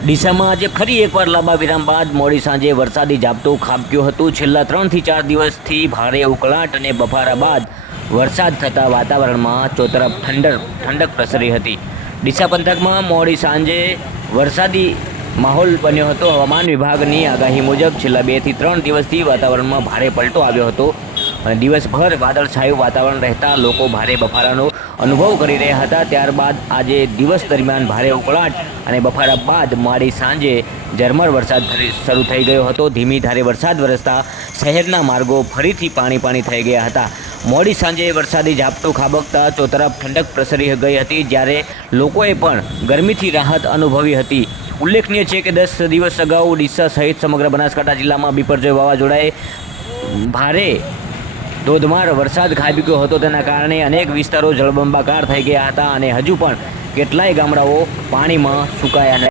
ડીસામાં આજે ફરી એકવાર લાંબા વિરામ બાદ મોડી સાંજે વરસાદી ઝાપટું ખાબક્યું હતું। છેલ્લા 3 થી 4 દિવસથી ભારે ઉકળાટ અને બફારા બાદ વરસાદ થતાં વાતાવરણમાં ચોતરફ ઠંડક પ્રસરી હતી। ડીસા પંથકમાં મોડી સાંજે વરસાદી માહોલ બન્યો હતો। હવામાન વિભાગની આગાહી મુજબ છેલ્લા 2 થી 3 દિવસથી વાતાવરણમાં ભારે પલટો આવ્યો હતો અને દિવસભર વાદળછાયું વાતાવરણ રહેતા લોકો ભારે બફારાનો અનુભવ કરી રહ્યા હતા। ત્યારબાદ આજે દિવસ દરમિયાન ભારે ઉકળાટ અને બફારા બાદ મોડી સાંજે ઝરમર વરસાદ શરૂ થઈ ગયો હતો। ધીમી ધારે વરસાદ વરસતા શહેરના માર્ગો ફરીથી પાણી થઈ ગયા હતા। મોડી સાંજે વરસાદી ઝાપટું ખાબકતા ચોતરફ ઠંડક પ્રસરી ગઈ હતી, જ્યારે લોકોએ પણ ગરમીથી રાહત અનુભવી હતી। ઉલ્લેખનીય છે કે 10 દિવસ અગાઉ ડીસા સહિત સમગ્ર બનાસકાંઠા જિલ્લામાં બિપરજોય વાવાઝોડાએ ભારે ધોધમાર વરસાદ ખાબક્યો હતો। તેના કારણે અનેક વિસ્તારો જળબંબાકાર થઈ ગયા હતા અને હજુ પણ કેટલાય ગામડાઓ પાણીમાં સુકાયા